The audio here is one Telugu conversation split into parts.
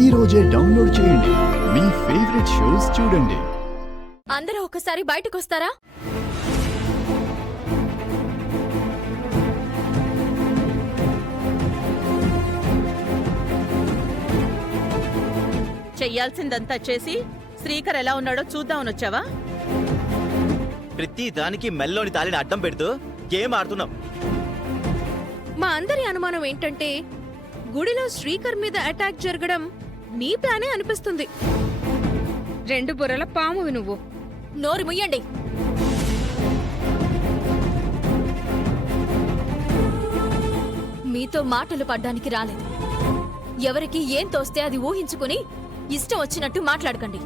ఈ రోజే డౌన్లోడ్ చేయండి. మీ ఫేవరెట్ షోస్ చూడండి. అందరూ ఒకసారి బయటకు వస్తారా? చెయ్యాల్సిందంతా చేసి శ్రీకర్ ఎలా ఉన్నాడో చూద్దామని వచ్చావా? ప్రతి దానికి మెల్లోని తాళిని అడ్డం పెడుతూ గేమ్ ఆడుతున్నాం. మా అందరి అనుమానం ఏంటంటే గుడిలో శ్రీకర్ మీద అటాక్ జరగడం నీ ప్లానే అనిపిస్తుంది. 2 బుర్రల పామువి నువ్వు. నోరు ముయ్యండి. మీతో మాటలు పడ్డానికి రాలేదు. ఎవరికి ఏం తోస్తే అది ఊహించుకుని ఇష్టం వచ్చినట్టు మాట్లాడకండి.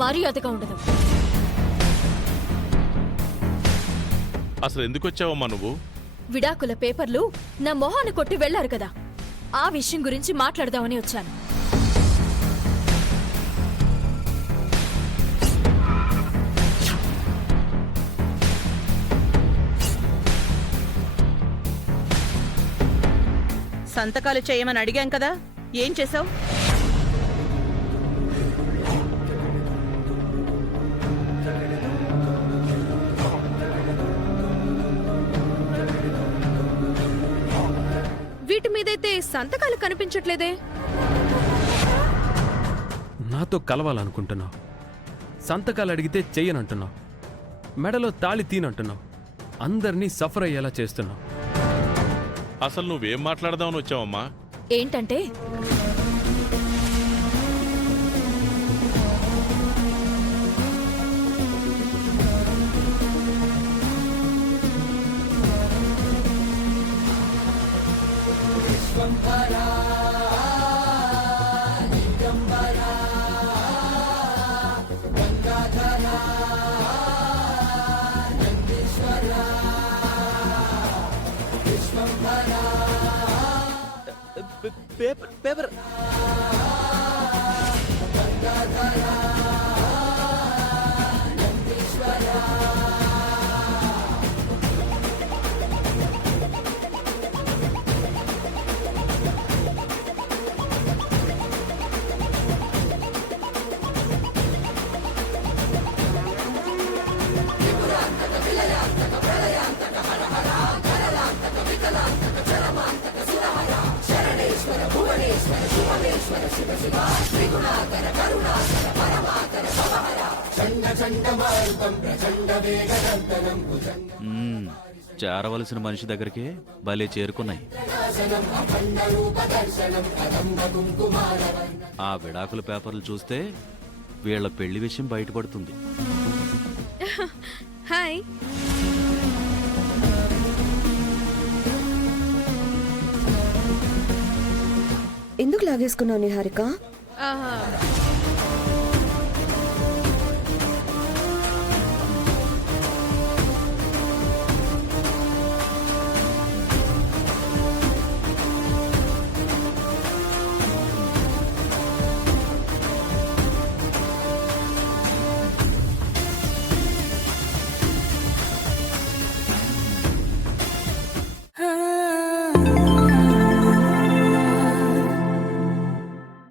మర్యాదగా ఉండదు. అసలు ఎందుకు వచ్చావమ్మా నువ్వు? విడాకుల పేపర్లు నా మొహాన్ని కొట్టి వెళ్లారు కదా, ఆ విషయం గురించి మాట్లాడదామని వచ్చాను. సంతకాలు చేయమని అడిగాం కదా, ఏం చేసావు? వీటి మీదైతే సంతకాలు కనిపించట్లేదే. నాతో కలవాలనుకుంటున్నావు, సంతకాలు అడిగితే చెయ్యనంటున్నావు, మెడలో తాళి తీనంటున్నావు, అందరినీ సఫర్ అయ్యేలా చేస్తున్నావు. అసలు నువ్వేం మాట్లాడదామని వచ్చావమ్మా? ఏంటంటే పేపర్ చేరవలసిన మనిషి దగ్గరికి భలే చేరుకున్నాయి. ఆ విడాకుల పేపర్లు చూస్తే వీళ్ల పెళ్లి విషయం బయటపడుతుంది. హాయ్. ఎందుకు లాగేసుకున్నావు నిహారిక? ఆహా,